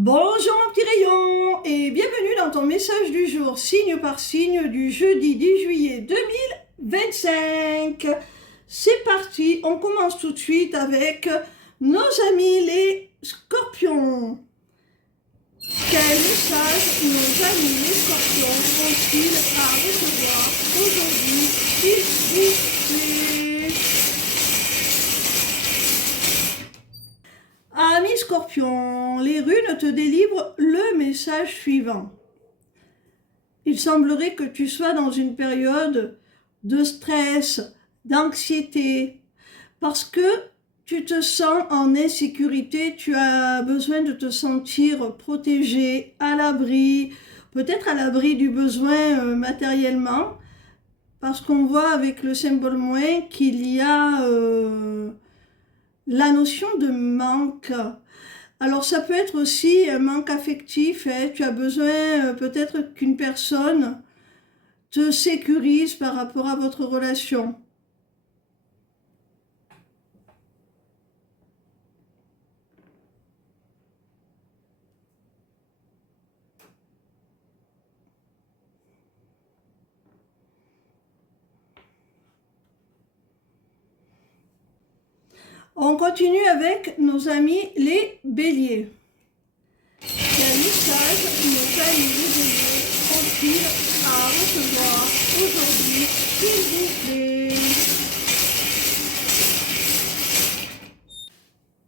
Bonjour mon petit rayon et bienvenue dans ton message du jour, signe par signe du jeudi 10 juillet 2025. C'est parti, on commence tout de suite avec nos amis les scorpions. Quel message nos amis les scorpions ont-ils à recevoir aujourd'hui, s'il vous plaît? Amis scorpions, les runes te délivrent le message suivant. Il semblerait que tu sois dans une période de stress, d'anxiété, parce que tu te sens en insécurité, tu as besoin de te sentir protégé, à l'abri, peut-être à l'abri du besoin matériellement, parce qu'on voit avec le symbole moins qu'il y a la notion de manque. Alors ça peut être aussi un manque affectif, hein. Tu as besoin peut-être qu'une personne te sécurise par rapport à votre relation. On continue avec nos amis les béliers. Quel message nos amis les béliers ont-ils à recevoir aujourd'hui, s'il vous plaît?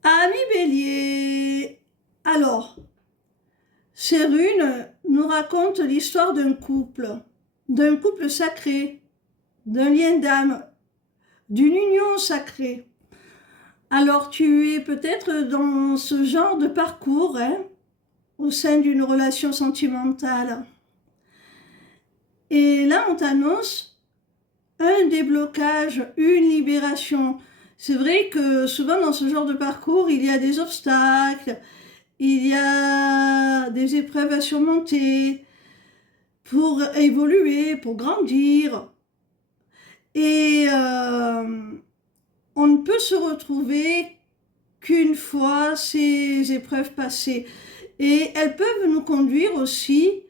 Amis béliers, alors, ces runes nous racontent l'histoire d'un couple sacré, d'un lien d'âme, d'une union sacrée. Alors tu es peut-être dans ce genre de parcours, hein, au sein d'une relation sentimentale. Et là, on t'annonce un déblocage, une libération. C'est vrai que souvent dans ce genre de parcours, il y a des obstacles, il y a des épreuves à surmonter pour évoluer, pour grandir. Et on ne peut se retrouver qu'une fois ces épreuves passées. Et elles peuvent nous conduire aussi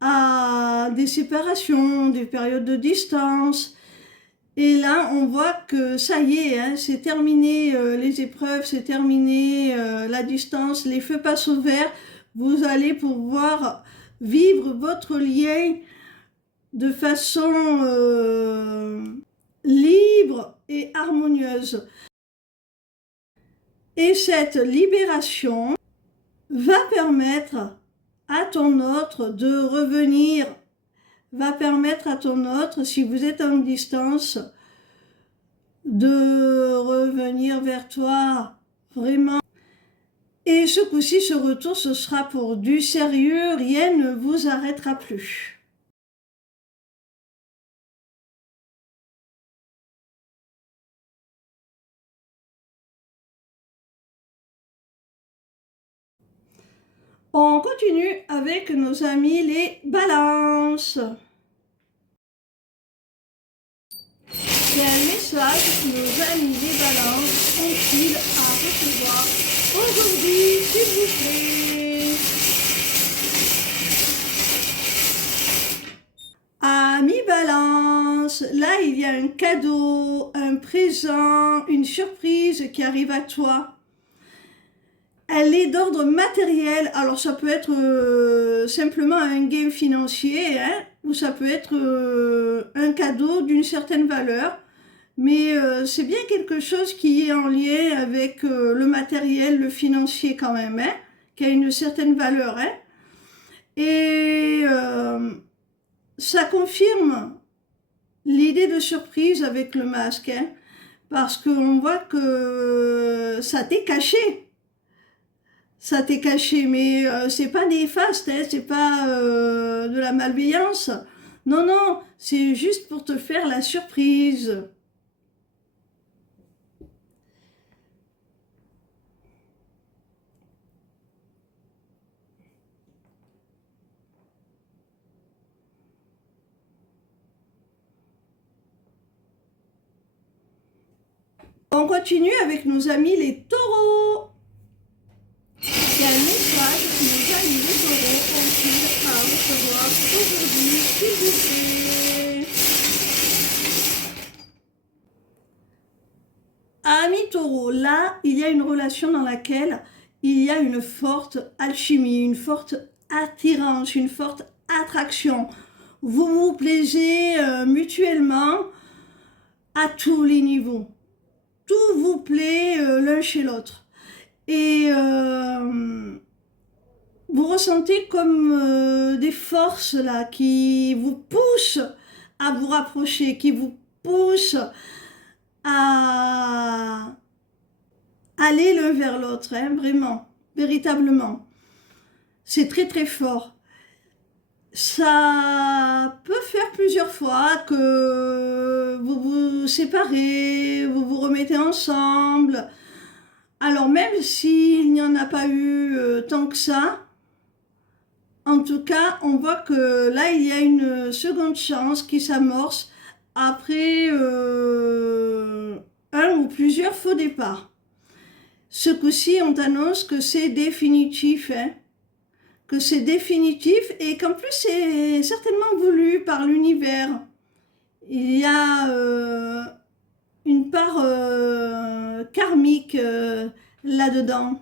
à des séparations, des périodes de distance. Et là, on voit que ça y est, hein, c'est terminé les épreuves, c'est terminé la distance, les feux passent au vert. Vous allez pouvoir vivre votre lien de façon libre et harmonieuse. Et cette libération va permettre à ton autre de revenir, va permettre à ton autre, si vous êtes en distance, de revenir vers toi, vraiment. Et ce coup-ci, ce retour, ce sera pour du sérieux, rien ne vous arrêtera plus. On continue avec nos amis les balances. Quel message nos amis les balances ont-ils à recevoir aujourd'hui, s'il vous plaît? Amis balance, là il y a un cadeau, un présent, une surprise qui arrive à toi. Elle est d'ordre matériel, alors ça peut être simplement un gain financier, hein, ou ça peut être un cadeau d'une certaine valeur, mais c'est bien quelque chose qui est en lien avec le matériel, le financier quand même, hein, qui a une certaine valeur. Hein, et ça confirme l'idée de surprise avec le masque, hein, parce qu'on voit que ça t'est caché. Ça t'est caché, mais c'est pas néfaste, hein, c'est pas de la malveillance. Non, non, c'est juste pour te faire la surprise. On continue avec nos amis les taureaux. Quel message aujourd'hui, s'il vous plaît. Amis taureaux, là, il y a une relation dans laquelle il y a une forte alchimie, une forte attirance, une forte attraction. Vous vous plaisez mutuellement à tous les niveaux. Tout vous plaît l'un chez l'autre. Et vous ressentez comme des forces là qui vous poussent à vous rapprocher, qui vous poussent à aller l'un vers l'autre, hein, vraiment, véritablement. C'est très très fort. Ça peut faire plusieurs fois que vous vous séparez, vous vous remettez ensemble. Alors même s'il n'y en a pas eu tant que ça, en tout cas, on voit que là, il y a une seconde chance qui s'amorce après un ou plusieurs faux départs. Ce coup-ci, on t'annonce que c'est définitif, hein, que c'est définitif et qu'en plus, c'est certainement voulu par l'univers. Il y a une part karmique là-dedans.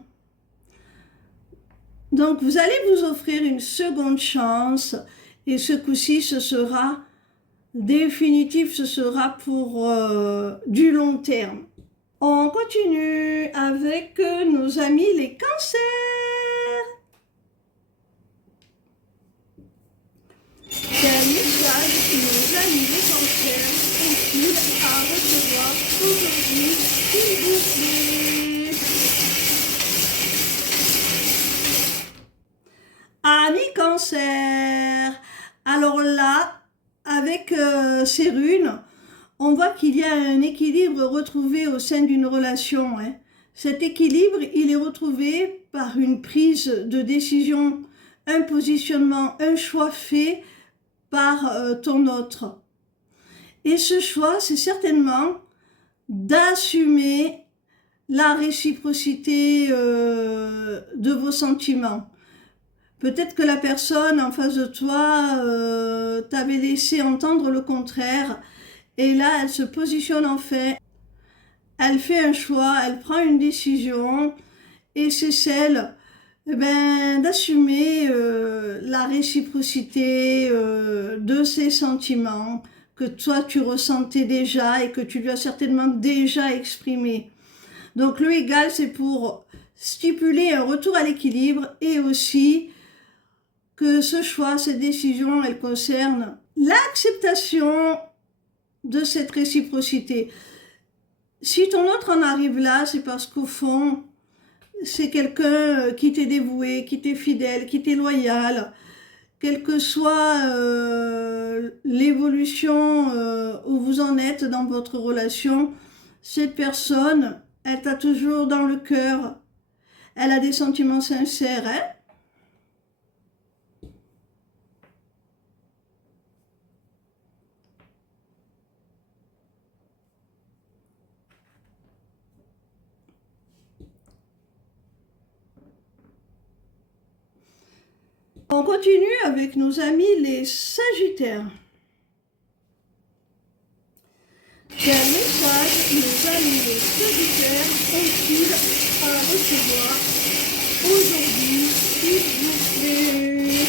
Donc, vous allez vous offrir une seconde chance et ce coup-ci, ce sera définitif, ce sera pour du long terme. On continue avec nos amis les cancers. Quel message nos amis les cancers ont-ils à recevoir aujourd'hui, s'il vous plaît? Amis cancer, alors là, avec ces runes, on voit qu'il y a un équilibre retrouvé au sein d'une relation. Hein. Cet équilibre, il est retrouvé par une prise de décision, un positionnement, un choix fait par ton autre. Et ce choix, c'est certainement d'assumer la réciprocité de vos sentiments. Peut-être que la personne en face de toi t'avait laissé entendre le contraire et là elle se positionne en fait, elle fait un choix, elle prend une décision et c'est celle d'assumer la réciprocité de ses sentiments que toi tu ressentais déjà et que tu lui as certainement déjà exprimé. Donc le égal c'est pour stipuler un retour à l'équilibre et aussi que ce choix, cette décision, elle concerne l'acceptation de cette réciprocité. Si ton autre en arrive là, c'est parce qu'au fond, c'est quelqu'un qui t'est dévoué, qui t'est fidèle, qui t'est loyal, quelle que soit l'évolution où vous en êtes dans votre relation, cette personne, elle t'a toujours dans le cœur, elle a des sentiments sincères, hein? On continue avec nos amis les Sagittaires. Quel message nos amis les Sagittaires ont-ils à recevoir aujourd'hui, s'il vous plaît?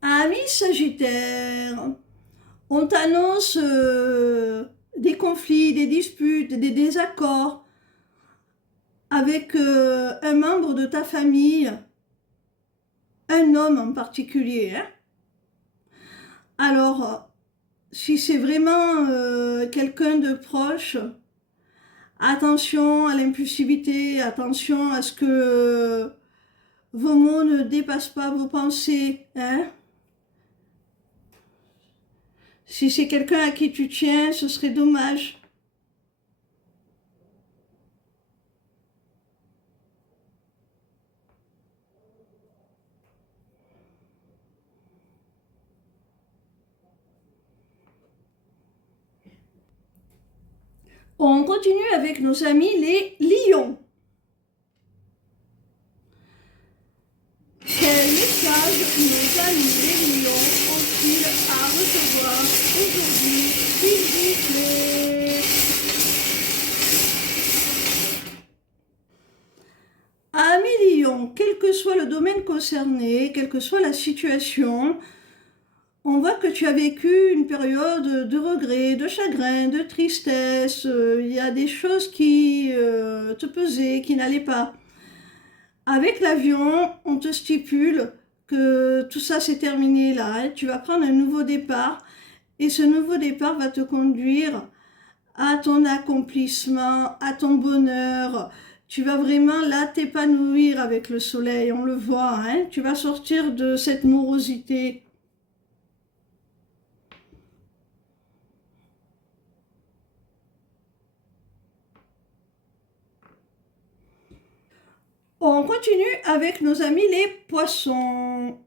Amis Sagittaires, on t'annonce des conflits, des disputes, des désaccords avec un membre de ta famille, un homme en particulier. Hein? Alors, si c'est vraiment quelqu'un de proche, attention à l'impulsivité, attention à ce que vos mots ne dépassent pas vos pensées. Hein? Si c'est quelqu'un à qui tu tiens, ce serait dommage. On continue avec nos amis les lions. amis les lions ont-ils à recevoir aujourd'hui, s'il vous plaît? Amis lions, quel que soit le domaine concerné, quelle que soit la situation, on voit que tu as vécu une période de regret, de chagrin, de tristesse. Il y a des choses qui te pesaient, qui n'allaient pas. Avec l'avion, on te stipule que tout ça c'est terminé là, hein. Tu vas prendre un nouveau départ et ce nouveau départ va te conduire à ton accomplissement, à ton bonheur. Tu vas vraiment là t'épanouir avec le soleil, on le voit, hein. Tu vas sortir de cette morosité. On continue avec nos amis les poissons.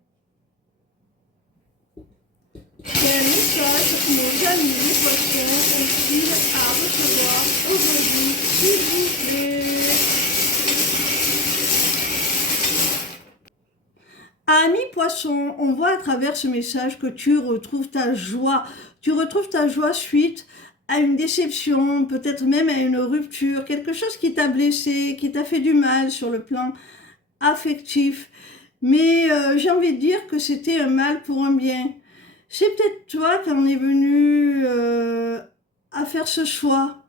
Quel message nos amis les poissons ont-ils à recevoir aujourd'hui, s'il vous plaît? Amis poissons, on voit à travers ce message que tu retrouves ta joie. Tu retrouves ta joie suite à une déception, peut-être même à une rupture, quelque chose qui t'a blessé, qui t'a fait du mal sur le plan affectif. Mais j'ai envie de dire que c'était un mal pour un bien. C'est peut-être toi qui en est venu à faire ce choix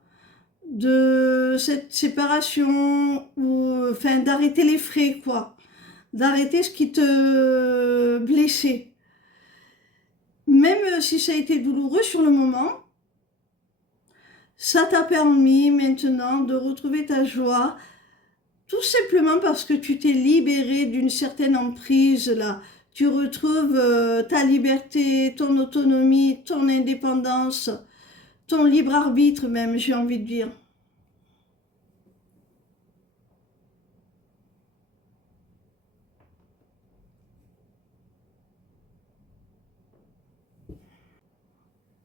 de cette séparation ou enfin d'arrêter les frais quoi, d'arrêter ce qui te blessait. Même si ça a été douloureux sur le moment, ça t'a permis maintenant de retrouver ta joie, tout simplement parce que tu t'es libéré d'une certaine emprise là. Tu retrouves ta liberté, ton autonomie, ton indépendance, ton libre arbitre même, j'ai envie de dire.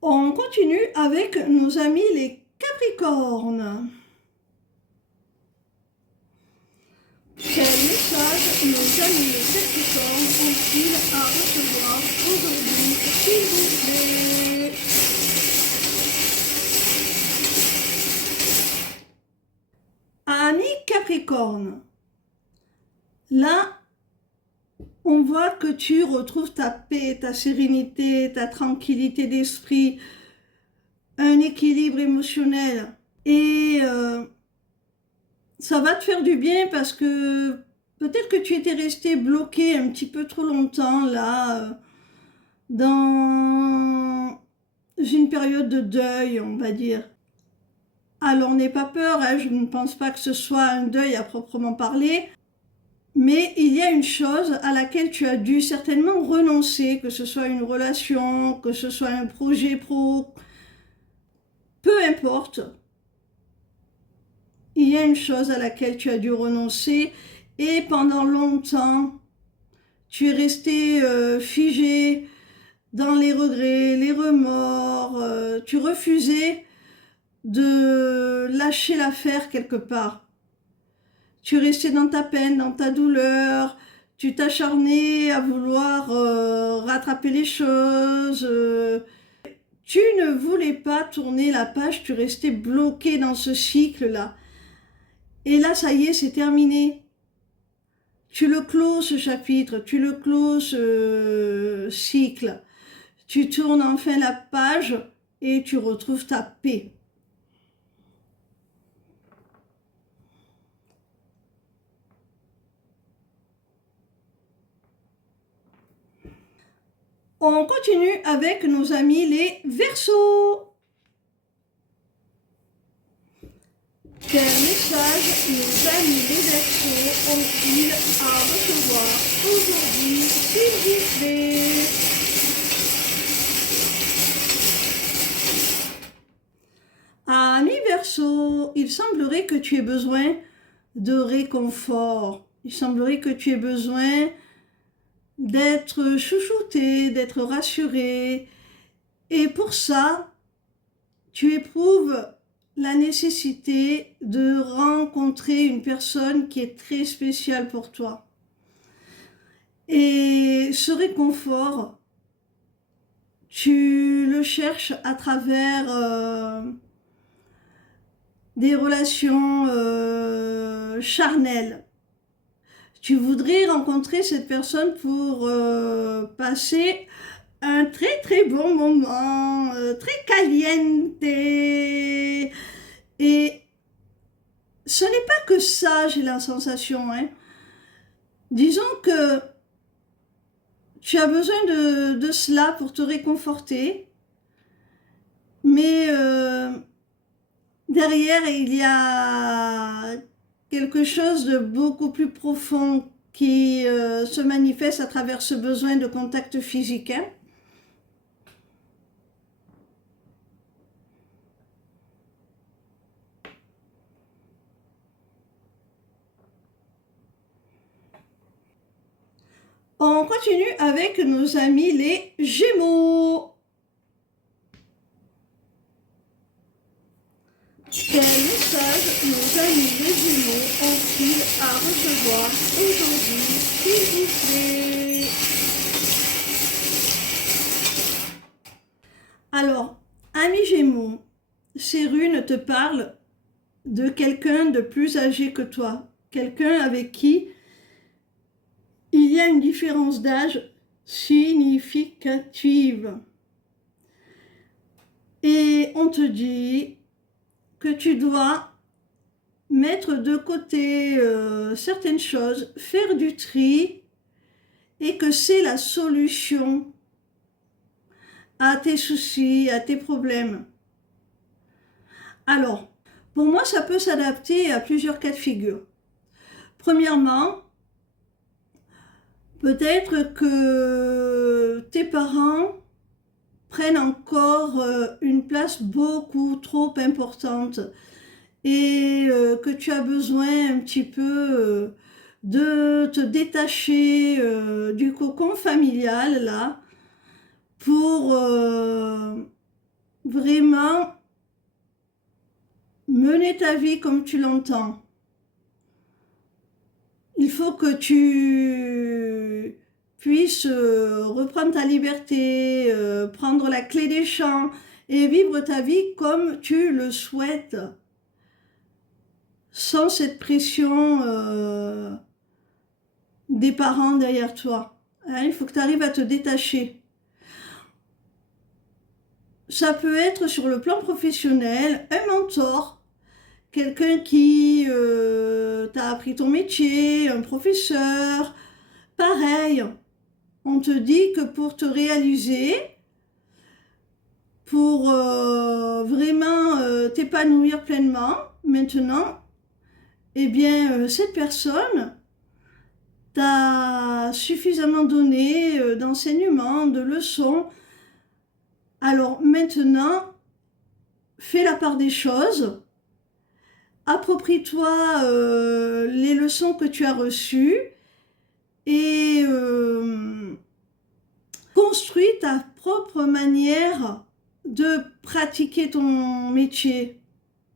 On continue avec nos amis les Capricornes. Quel message nos amis les Capricornes ont-ils à recevoir aujourd'hui, s'il vous plaît? Amis Capricorne, là, on voit que tu retrouves ta paix, ta sérénité, ta tranquillité d'esprit, un équilibre émotionnel. Et ça va te faire du bien parce que peut-être que tu étais resté bloqué un petit peu trop longtemps là, dans une période de deuil, on va dire. Alors n'aie pas peur, hein, je ne pense pas que ce soit un deuil à proprement parler, mais il y a une chose à laquelle tu as dû certainement renoncer, que ce soit une relation, que ce soit un projet pro, peu importe. Il y a une chose à laquelle tu as dû renoncer et pendant longtemps, tu es resté figé dans les regrets, les remords, tu refusais de lâcher l'affaire quelque part. Tu restais dans ta peine, dans ta douleur, tu t'acharnais à vouloir rattraper les choses. Tu ne voulais pas tourner la page, tu restais bloqué dans ce cycle-là. Et là, ça y est, c'est terminé. Tu le clôt ce chapitre, tu le clôt ce cycle. Tu tournes enfin la page et tu retrouves ta paix. On continue avec nos amis les Verseaux. Quel message nos amis les Verseaux ont-ils à recevoir aujourd'hui, s'il vous plaît? Amis Verseaux, il semblerait que tu aies besoin de réconfort. Il semblerait que tu aies besoin d'être chouchouté, d'être rassuré. Et pour ça, tu éprouves la nécessité de rencontrer une personne qui est très spéciale pour toi. Et ce réconfort, tu le cherches à travers des relations charnelles. Tu voudrais rencontrer cette personne pour passer un très très bon moment, très caliente. Et ce n'est pas que ça, j'ai la sensation. Hein. Disons que tu as besoin de cela pour te réconforter, mais derrière, il y a quelque chose de beaucoup plus profond qui se manifeste à travers ce besoin de contact physique. Hein. On continue avec nos amis les Gémeaux. Quel message nos amis les Gémeaux ont-ils à recevoir aujourd'hui, s'il vous plaît? Alors, amis Gémeaux, ces runes te parlent de quelqu'un de plus âgé que toi, quelqu'un avec qui il y a une différence d'âge significative. Et on te dit que tu dois mettre de côté certaines choses, faire du tri, et que c'est la solution à tes soucis, à tes problèmes. Alors, pour moi, ça peut s'adapter à plusieurs cas de figure. Premièrement, peut-être que tes parents prennent encore une place beaucoup trop importante et que tu as besoin un petit peu de te détacher du cocon familial là pour vraiment mener ta vie comme tu l'entends. Il faut que tu puisses reprendre ta liberté, prendre la clé des champs et vivre ta vie comme tu le souhaites, sans cette pression des parents derrière toi. Hein, il faut que tu arrives à te détacher. Ça peut être sur le plan professionnel, un mentor, quelqu'un qui t'a appris ton métier, un professeur. Pareil, on te dit que pour te réaliser, pour vraiment t'épanouir pleinement, maintenant, eh bien, cette personne t'a suffisamment donné d'enseignements, de leçons. Alors maintenant, fais la part des choses, approprie-toi les leçons que tu as reçues et construis ta propre manière de pratiquer ton métier.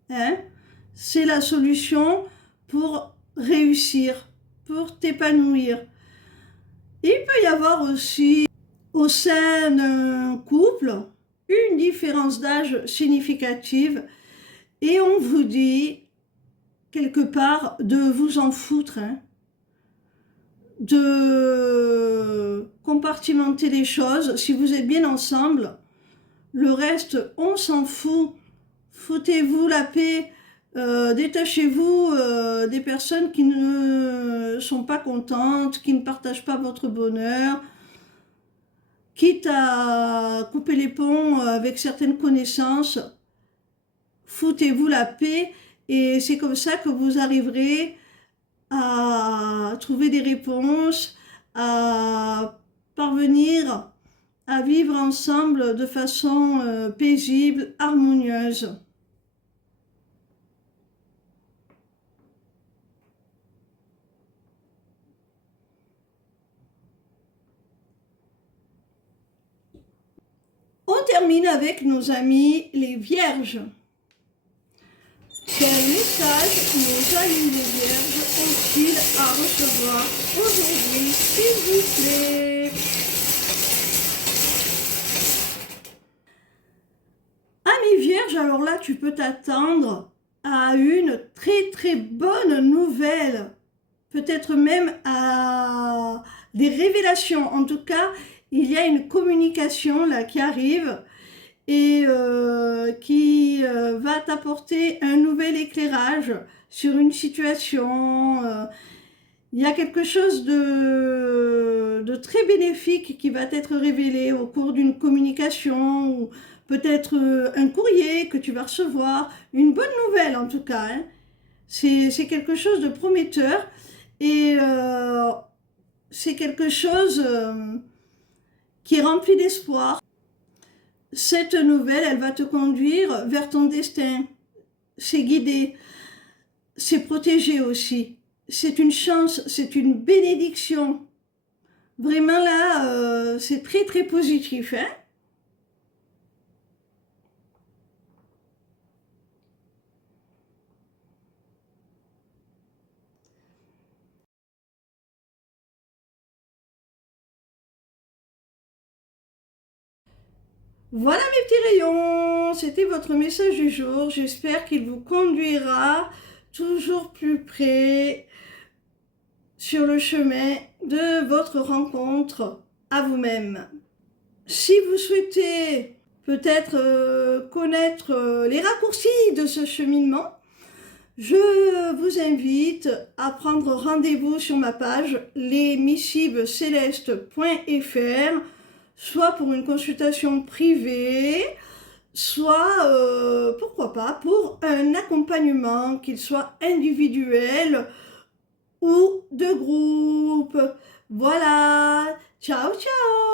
Hein? C'est la solution pour réussir, pour t'épanouir. Il peut y avoir aussi au sein d'un couple une différence d'âge significative et on vous dit quelque part de vous en foutre, hein, de compartimenter les choses. Si vous êtes bien ensemble, le reste, on s'en fout. Foutez-vous la paix, détachez-vous des personnes qui ne sont pas contentes, qui ne partagent pas votre bonheur, quitte à couper les ponts avec certaines connaissances. Foutez-vous la paix et c'est comme ça que vous arriverez à trouver des réponses, à parvenir à vivre ensemble de façon paisible, harmonieuse. On termine avec nos amis les Vierges. Quel message nos amis les Vierges ont-ils à à recevoir aujourd'hui, s'il vous plaît? Amis Vierges, alors là, tu peux t'attendre à une très bonne nouvelle, peut-être même à des révélations. En tout cas, il y a une communication là qui arrive et qui va t'apporter un nouvel éclairage sur une situation. Il y a quelque chose de très bénéfique qui va être révélé au cours d'une communication ou peut-être un courrier que tu vas recevoir, une bonne nouvelle en tout cas, hein. C'est quelque chose de prometteur et c'est quelque chose qui est rempli d'espoir. Cette nouvelle, elle va te conduire vers ton destin. C'est guidé, c'est protégé aussi. C'est une chance, c'est une bénédiction. Vraiment là, c'est très positif, hein. Voilà mes petits rayons, c'était votre message du jour. J'espère qu'il vous conduira toujours plus près sur le chemin de votre rencontre à vous-même. Si vous souhaitez peut-être connaître les raccourcis de ce cheminement, je vous invite à prendre rendez-vous sur ma page lesmissivescelestes.fr, soit pour une consultation privée, soit, pourquoi pas, pour un accompagnement, qu'il soit individuel ou de groupe. Voilà, ciao ciao!